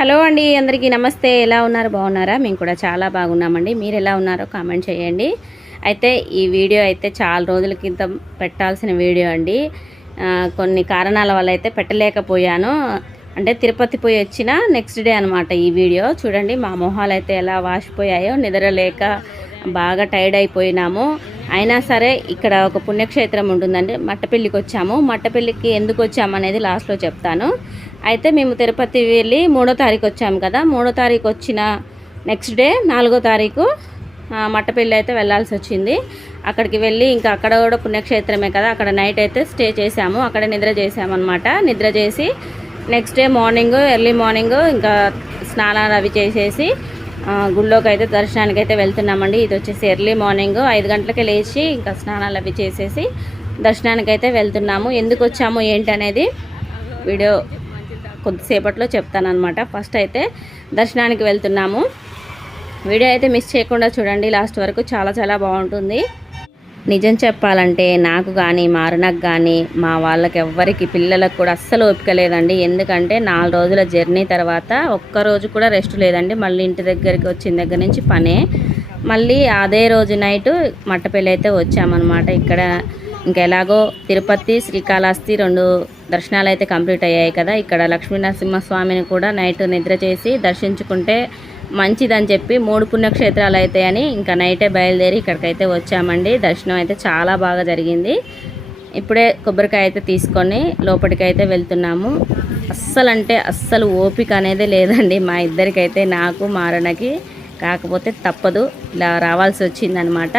Hello అండి, అందరికీ నమస్తే. ఎలా ఉన్నారు? బాగున్నారా? మేము కూడా చాలా బాగున్నామండి. మీరు ఎలా ఉన్నారో కామెంట్ చేయండి. అయితే ఈ వీడియో అయితే చాలా రోజుల క్రితం పెట్టాల్సిన వీడియో అండి. కొన్ని కారణాల వల్ల అయితే పెట్టలేకపోయాను. అంటే తిరుపతి పోయి వచ్చిన నెక్స్ట్ డే అనమాట ఈ వీడియో. చూడండి మా మొహాలు అయితే ఎలా వాసిపోయాయో, నిద్రలేక బాగా టైర్డ్ అయిపోయినాము. అయినా సరే ఇక్కడ ఒక పుణ్యక్షేత్రం ఉంటుందండి, మట్టపల్లికి వచ్చాము. మట్టపల్లికి ఎందుకు వచ్చాము అనేది లాస్ట్లో చెప్తాను. అయితే మేము తిరుపతి వెళ్ళి 3వ తారీఖు వచ్చాము కదా. 3వ తారీఖు వచ్చిన నెక్స్ట్ డే 4వ తారీఖు మట్టపల్లి అయితే వెళ్ళాల్సి వచ్చింది. అక్కడికి వెళ్ళి ఇంకా అక్కడ కూడా పుణ్యక్షేత్రమే కదా, అక్కడ నైట్ అయితే స్టే చేసాము. అక్కడ నిద్ర చేసామన్నమాట. నిద్ర చేసి next day morning early morning ఇంకా స్నానాలు అవి చేసేసి గుళ్ళోకి అయితే దర్శనానికి అయితే వెళ్తున్నామండి. ఇది వచ్చేసి ఎర్లీ మార్నింగ్ 5 గంటలకే లేచి ఇంకా స్నానాలు అవి చేసేసి దర్శనానికి అయితే వెళ్తున్నాము. ఎందుకు వచ్చాము ఏంటి అనేది వీడియో కొద్దిసేపట్లో చెప్తానమాట. ఫస్ట్ అయితే దర్శనానికి వెళ్తున్నాము. వీడియో అయితే మిస్ చేయకుండా చూడండి లాస్ట్ వరకు, చాలా చాలా బాగుంటుంది. నిజం చెప్పాలంటే నాకు కానీ మా అరుణకు కానీ మా వాళ్ళకి ఎవ్వరికి పిల్లలకు కూడా అస్సలు ఓపిక లేదండి. ఎందుకంటే 4 రోజుల జర్నీ తర్వాత ఒక్కరోజు కూడా రెస్ట్ లేదండి. మళ్ళీ ఇంటి దగ్గరికి వచ్చిన దగ్గర నుంచి పనే. మళ్ళీ అదే రోజు నైటు మట్టపల్లి అయితే వచ్చామన్నమాట. ఇక్కడ ఇంకా ఎలాగో తిరుపతి శ్రీకాళహస్తి 2 దర్శనాలు అయితే కంప్లీట్ అయ్యాయి కదా. ఇక్కడ లక్ష్మీ నరసింహస్వామిని కూడా నైట్ నిద్ర చేసి దర్శించుకుంటే మంచిదని చెప్పి 3 పుణ్యక్షేత్రాలు అయితే అని ఇంకా నైటే బయలుదేరి ఇక్కడికైతే వచ్చామండి. దర్శనం అయితే చాలా బాగా జరిగింది. ఇప్పుడే కొబ్బరికాయ అయితే తీసుకొని లోపలికైతే వెళ్తున్నాము. అస్సలు అంటే అస్సలు ఓపిక అనేది లేదండి మా ఇద్దరికైతే, నాకు మా అరుణకి. కాకపోతే తప్పదు, ఇలా రావాల్సి వచ్చిందనమాట.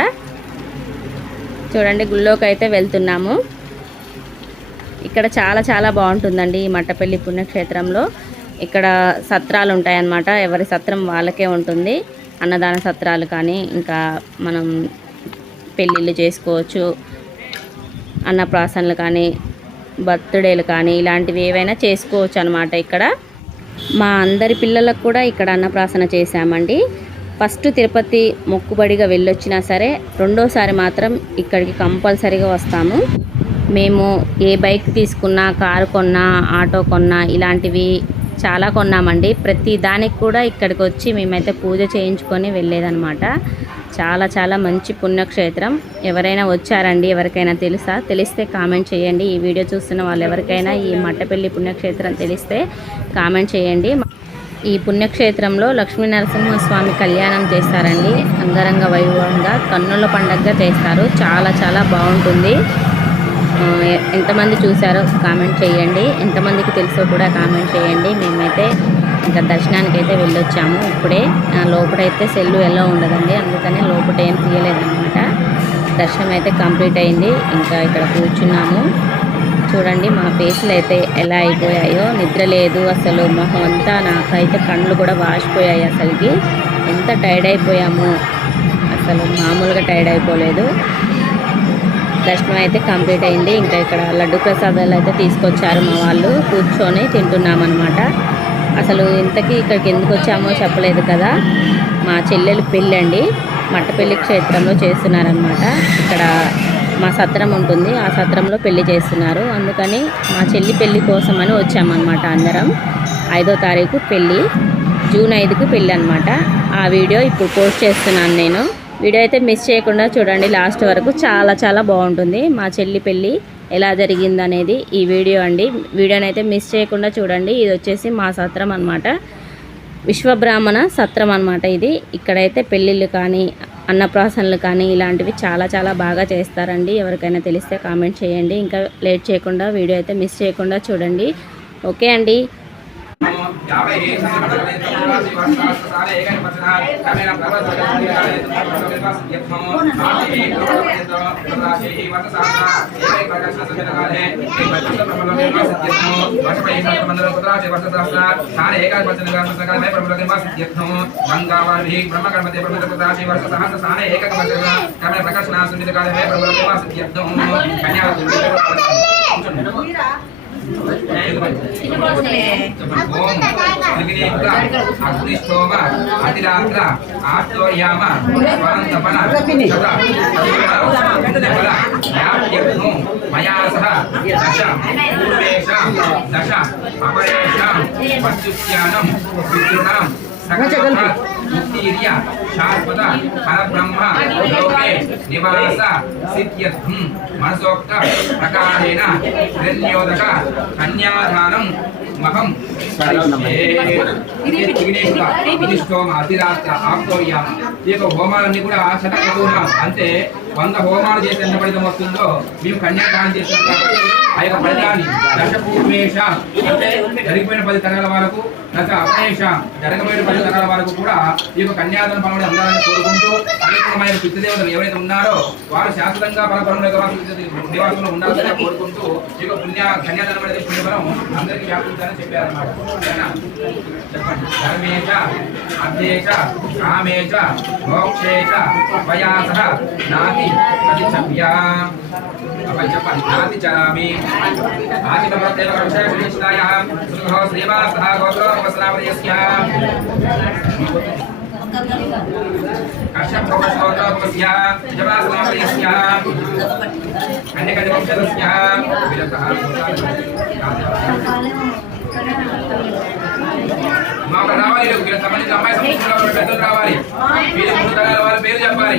చూడండి గుళ్ళోకి అయితే వెళ్తున్నాము. ఇక్కడ చాలా చాలా బాగుంటుందండి ఈ మట్టపల్లి పుణ్యక్షేత్రంలో. ఇక్కడ సత్రాలు ఉంటాయన్నమాట. ఎవరి సత్రం వాళ్ళకే ఉంటుంది. అన్నదాన సత్రాలు కానీ ఇంకా మనం పెళ్ళిళ్ళు చేసుకోవచ్చు, అన్నప్రాసనలు కానీ బర్త్డేలు కానీ ఇలాంటివి ఏవైనా చేసుకోవచ్చు అనమాట. ఇక్కడ మా అందరి పిల్లలకు కూడా ఇక్కడ అన్నప్రాసన చేశామండి. ఫస్ట్ తిరుపతి మొక్కుబడిగా వెళ్ళొచ్చినా సరే రెండోసారి మాత్రం ఇక్కడికి కంపల్సరీగా వస్తాము. మేము ఏ బైక్ తీసుకున్నా, కారు కొన్నా, ఆటో కొన్నా ఇలాంటివి చాలా కొన్నామండి. ప్రతి దానికి కూడా ఇక్కడికి వచ్చి మేమైతే పూజ చేయించుకొని వెళ్ళేదన్నమాట. చాలా చాలా మంచి పుణ్యక్షేత్రం. ఎవరైనా వచ్చారండి? ఎవరికైనా తెలుసా? తెలిస్తే కామెంట్ చేయండి. ఈ వీడియో చూస్తున్న వాళ్ళు ఎవరికైనా ఈ మట్టపల్లి పుణ్యక్షేత్రం తెలిస్తే కామెంట్ చేయండి. ఈ పుణ్యక్షేత్రంలో లక్ష్మీ నరసింహస్వామి కళ్యాణం చేస్తారండి. అంగరంగ వైభవంగా కన్నుల పండగగా చేస్తారు. చాలా చాలా బాగుంటుంది. ఎంతమంది చూసారో కామెంట్ చేయండి. ఎంతమందికి తెలుసో కూడా కామెంట్ చేయండి. మేమైతే ఇంకా దర్శనానికి అయితే వెళ్ళొచ్చాము. ఇప్పుడే లోపలైతే సెల్లు ఎలా ఉండదండి, అందుకనే లోపల ఏం తీయలేదన్నమాట. దర్శనం అయితే కంప్లీట్ అయింది. ఇంకా ఇక్కడ కూర్చున్నాము. చూడండి మా ఫేస్లు అయితే ఎలా అయిపోయాయో, నిద్ర లేదు అసలు. మొహం అంతా, నాకైతే కళ్ళు కూడా వాసిపోయాయి. అసలుకి ఎంత టైర్డ్ అయిపోయాము, అసలు మామూలుగా టైర్డ్ అయిపోలేదు. దర్శనం అయితే కంప్లీట్ అయింది. ఇంకా ఇక్కడ లడ్డు ప్రసాదాలు అయితే తీసుకొచ్చారు మా వాళ్ళు. కూర్చొని తింటున్నామన్నమాట. అసలు ఇంతకీ ఇక్కడికి ఎందుకు వచ్చామో చెప్పలేదు కదా. మా చెల్లెలు పెళ్ళి అండి, మట్టపల్లి క్షేత్రంలో చేస్తున్నారనమాట. ఇక్కడ మా సత్రం ఉంటుంది, ఆ సత్రంలో పెళ్లి చేస్తున్నారు. అందుకని మా చెల్లి పెళ్లి కోసమని వచ్చామన్నమాట అందరం. 5వ తారీఖు పెళ్ళి, జూన్ 5కి పెళ్ళి అనమాట. ఆ వీడియో ఇప్పుడు పోస్ట్ చేస్తున్నాను నేను. వీడియో అయితే మిస్ చేయకుండా చూడండి లాస్ట్ వరకు, చాలా చాలా బాగుంటుంది. మా చెల్లి పెళ్ళి ఎలా జరిగింది అనేది ఈ వీడియో అండి. వీడియోని అయితే మిస్ చేయకుండా చూడండి. ఇది వచ్చేసి మా సత్రం అనమాట, విశ్వబ్రాహ్మణ సత్రం అనమాట ఇది. ఇక్కడైతే పెళ్ళిళ్ళు కానీ అన్నప్రాసనలు కానీ ఇలాంటివి చాలా చాలా బాగా చేస్తారండి. ఎవరికైనా తెలిస్తే కామెంట్ చేయండి. ఇంకా లేట్ చేయకుండా వీడియో అయితే మిస్ చేయకుండా చూడండి. ఓకే అండి. అగ్నిష్టోమ అతిరాత్ర ఆస్తోర్యామ స్వాంతపన వ్యాప్యగ్ను మయా సహ దశ పూర్వేషాం దశ అపరేషాం పత్యుత్యానం పితృణాం ముక్తిర్య శాశ్వత పరబ్రహ్మ లోకే నివాస సిద్ధ్యర్థం మనసోక్త ప్రకారేణ హిరణ్యోదక కన్యాదానం మహం అతిరాత్ర ఆప్తోర్యామ. ఈ యొక్క హోమాలన్నీ కూడా శతకూర్ణం అంటే 100 హోమాలు చేసి ఎంత ఫలితం వస్తుందో మేము కన్యాదానం చేస్తాం కాబట్టి ఆ యొక్క ఫలితాన్ని దశ పూర్వేష అంటే జరిగిపోయిన 10 తరాల వరకు, దశ అపరేష జరగబోయిన 10 తరాల వరకు కూడా ఈ యొక్క కన్యాదాన పనులు అందాలని కోరుకుంటూ అనేకమైన పితృదేవతలు ఎవరైతే ఉన్నారో వారు శాశ్వతంగా పరపరంలో నివాసంలో ఉండాలని కోరుకుంటూ ఈ యొక్క కన్యాదానం అనేది పుణ్యఫలం అందరికీ వ్యాపించాలని చెప్పారన్నమాట. చెప్పండి. ధర్మేచ అర్థేచ కామేచ మోక్షేచ వయాసః నాతి ప్రతిచవ్యా. చెప్పండి. నాతి చరామి ఆచితమృతేవ విషయనిష్టాయ సుఖో శ్రీవాసః గోత్రోపసనావయస్య కశ్యపగోత్రోపస్య జవాసనావయస్య కన్యకజవంశస్య విరతః మాకు రావాలి. వీళ్ళకి సంబంధించిన అమ్మాయి సంబంధించిన పెద్దలు రావాలి. వీళ్ళ ముందు తరాల వాళ్ళ పేరు చెప్పాలి.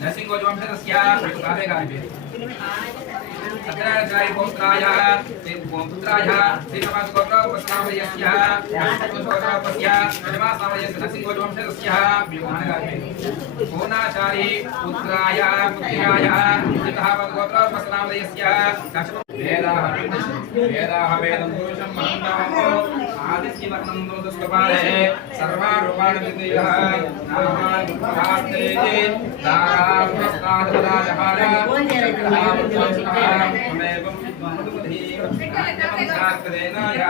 నరసింహోజవంశస్య తాతే గారి పేరు సత్యనారాయణ పౌత్రాయ పుత్రాయ శ్రీనివాసగోత్రోపస్య నరసింహోజవంశస్య పూర్ణాచారి పుత్రాయ పుత్ర్యాయ గోత్రోపస్య వేదాహ వేదం పురుషం మహంతమో ఆదిత్యవర్ణం దుష్కపాలే సర్వారూపాణి విద్యః నామాని ప్రహాస్తేజే తారాపురస్తాదపదాజహార తమేవం మధుమధి శాస్త్రేనాయ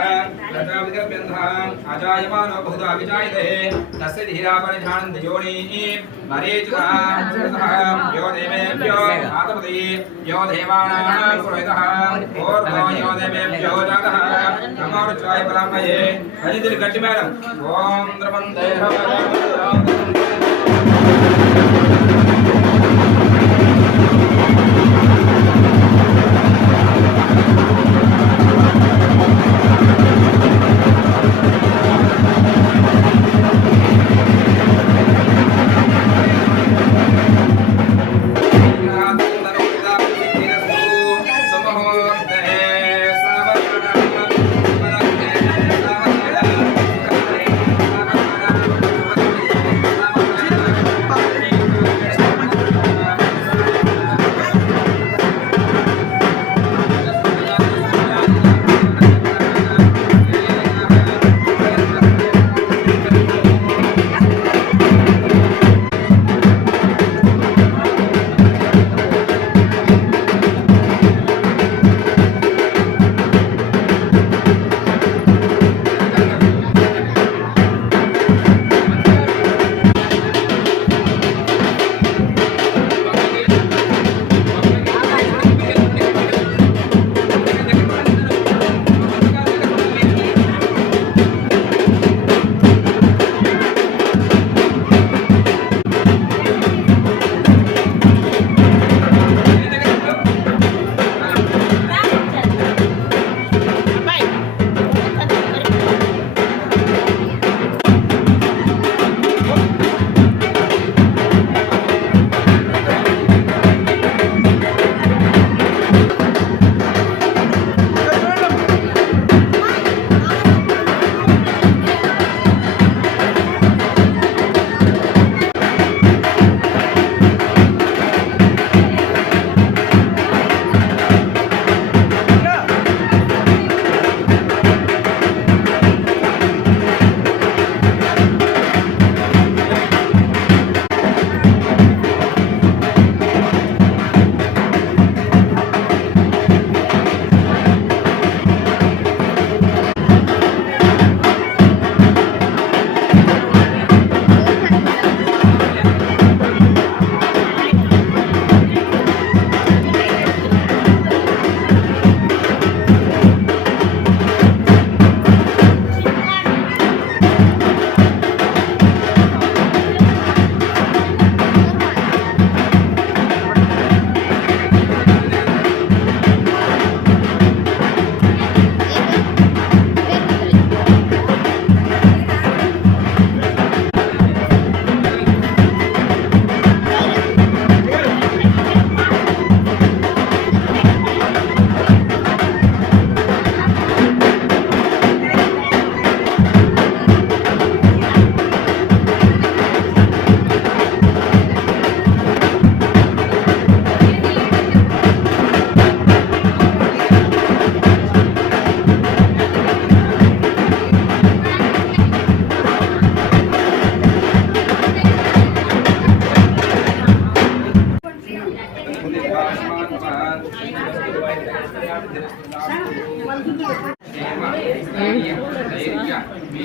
ప్రజావిదభ్యంధాం అజాయమానో బహుదా విజాయతే తస్య ధీరాపరిధానంద యోని మరీచుః యో దేవేభ్యో ఆతపతి యో దేవానాం పురోహితః ఓర్వో యో దేవేభ్యో జాతః నమో రుచాయ పరామయే. అదితి గట్టి మేడం. ఓం ద్రవందే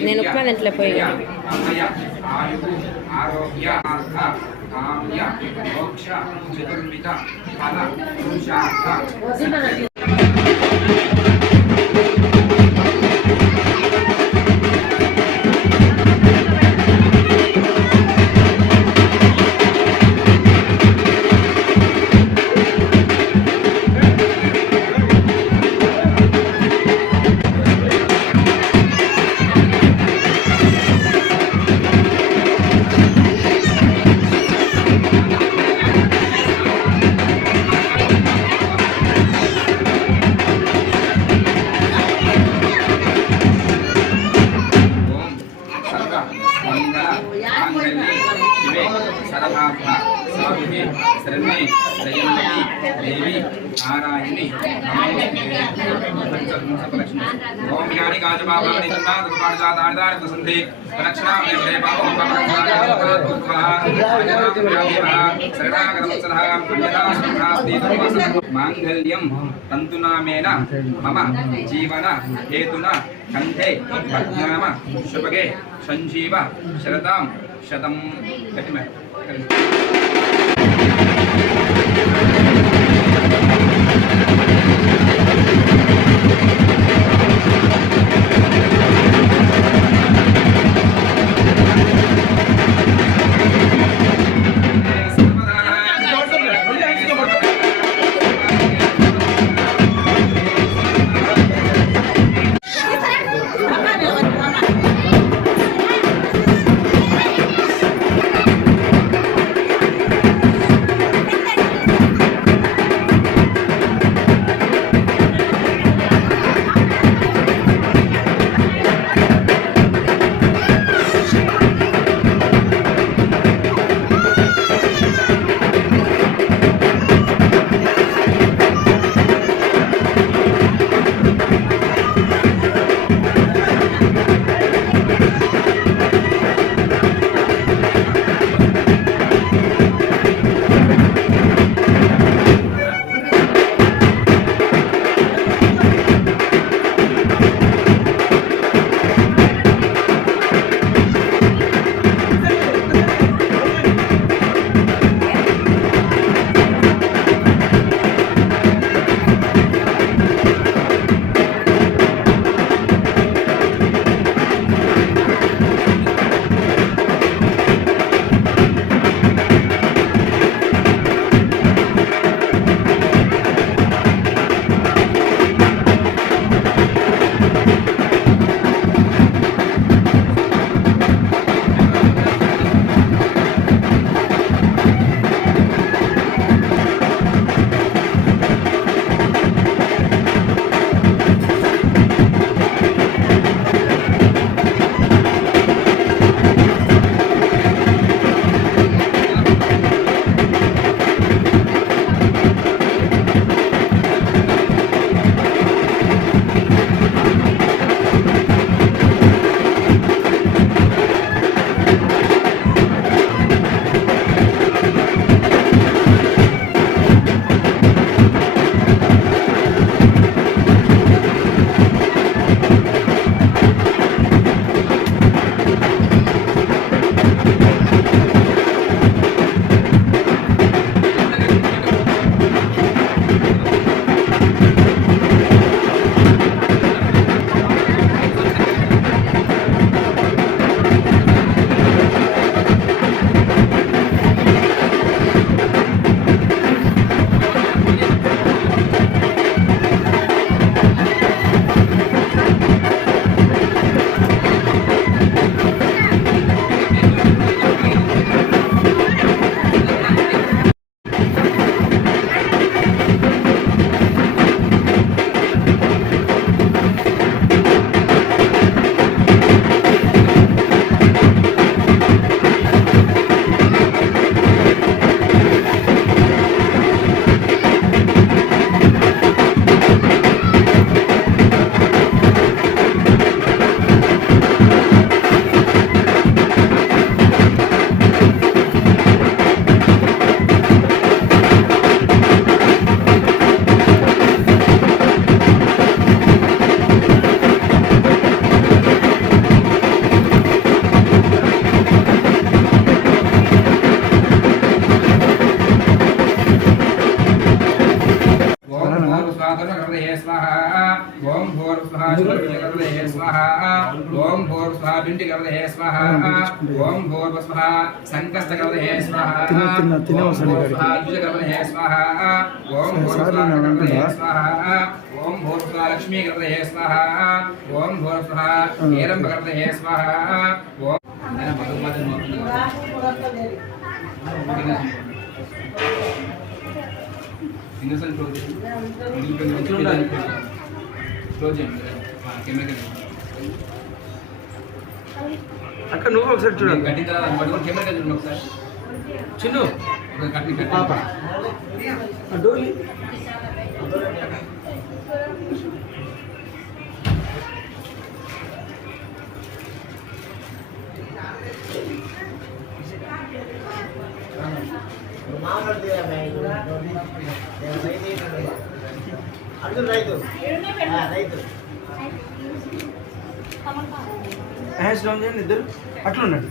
నేను ఉప్మా దాంట్లో పోయి ఆరోగ్య కామ్య మోక్ష చతుర్విధ ఫల పురుషార్థ శరణ్యే దయమయీ దేవి నారాయణి ఓం జ్ఞాని కాజబాబాని తన్నాదుపాడజాతానిదాని ప్రసంతే కనక్షణామే ప్రేపావం మాంగళ్యం తంతునామేన మమ జీవన హేతున కంఠే భగ్నామ శుభగే సంజీవ శరదాం శతం గట్టిమే कवदये स्वाहा ओम भूर्भुवः शुभ्रज्योतिः कवदये स्वाहा ओम भूर्भुवः पिण्डि कवदये स्वाहा ओम भूर्भुवः संकस्त कवदये स्वाहा ओम भूर्भुवः द्विज कवदये स्वाहा ओम भूर्भुवः कवदये स्वाहा ओम भूर्भुवः लक्ष्मी कवदये स्वाहा ओम भूर्भुवः हेरम्ब कवदये स्वाहा ओम ఇందుసన్ క్లోజ్ చేయండి క్లోజ్ చేయండి కెమెరా అక్క నువ్వు ఒకసారి చూడండి కట్టిన తర్వాత పట్టుకొని కెమెరా చూడండి ఒకసారి చిన్ను కట్టి పాప డోర్లీ అర్జున్ రైతు రైతు హ్యాండ్స్ డౌన్ చేయండి ఇద్దరు అట్లా ఉండండి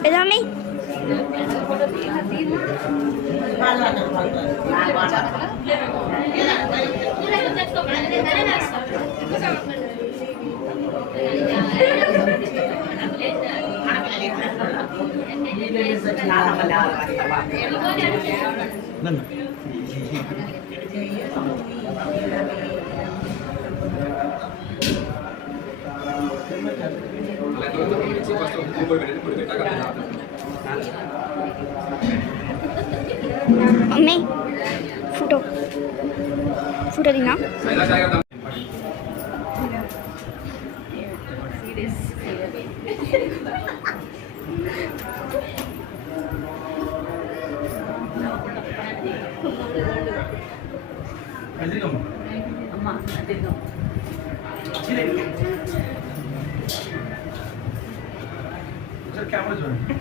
Pedami. Mami, foto. Foto di na. Camera చూడండి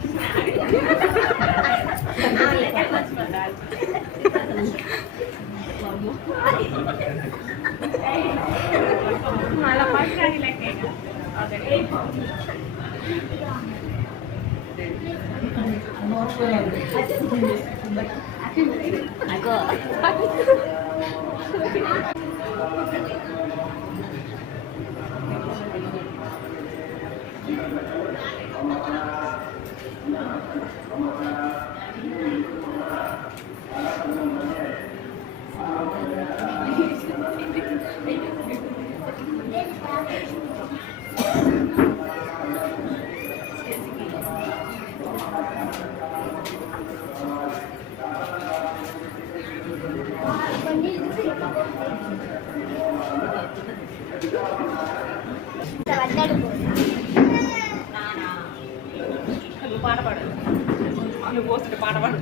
పాట పాడు నువ్వు పోస్తుంటే పాట పాడు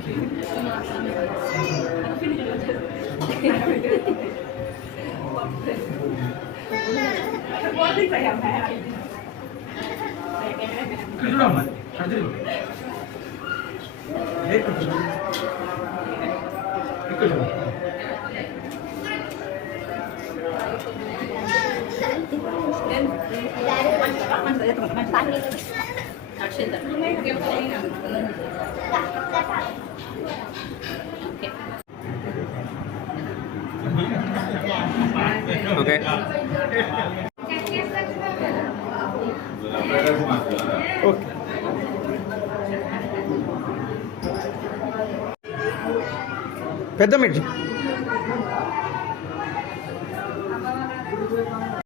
ఇక్కడ చూడమ్మా అటు తిరుగు. ఇక్కడ చూడు. ఇక్కడ చూడు. ఓకే ఓకే పెద్ద మిర్చి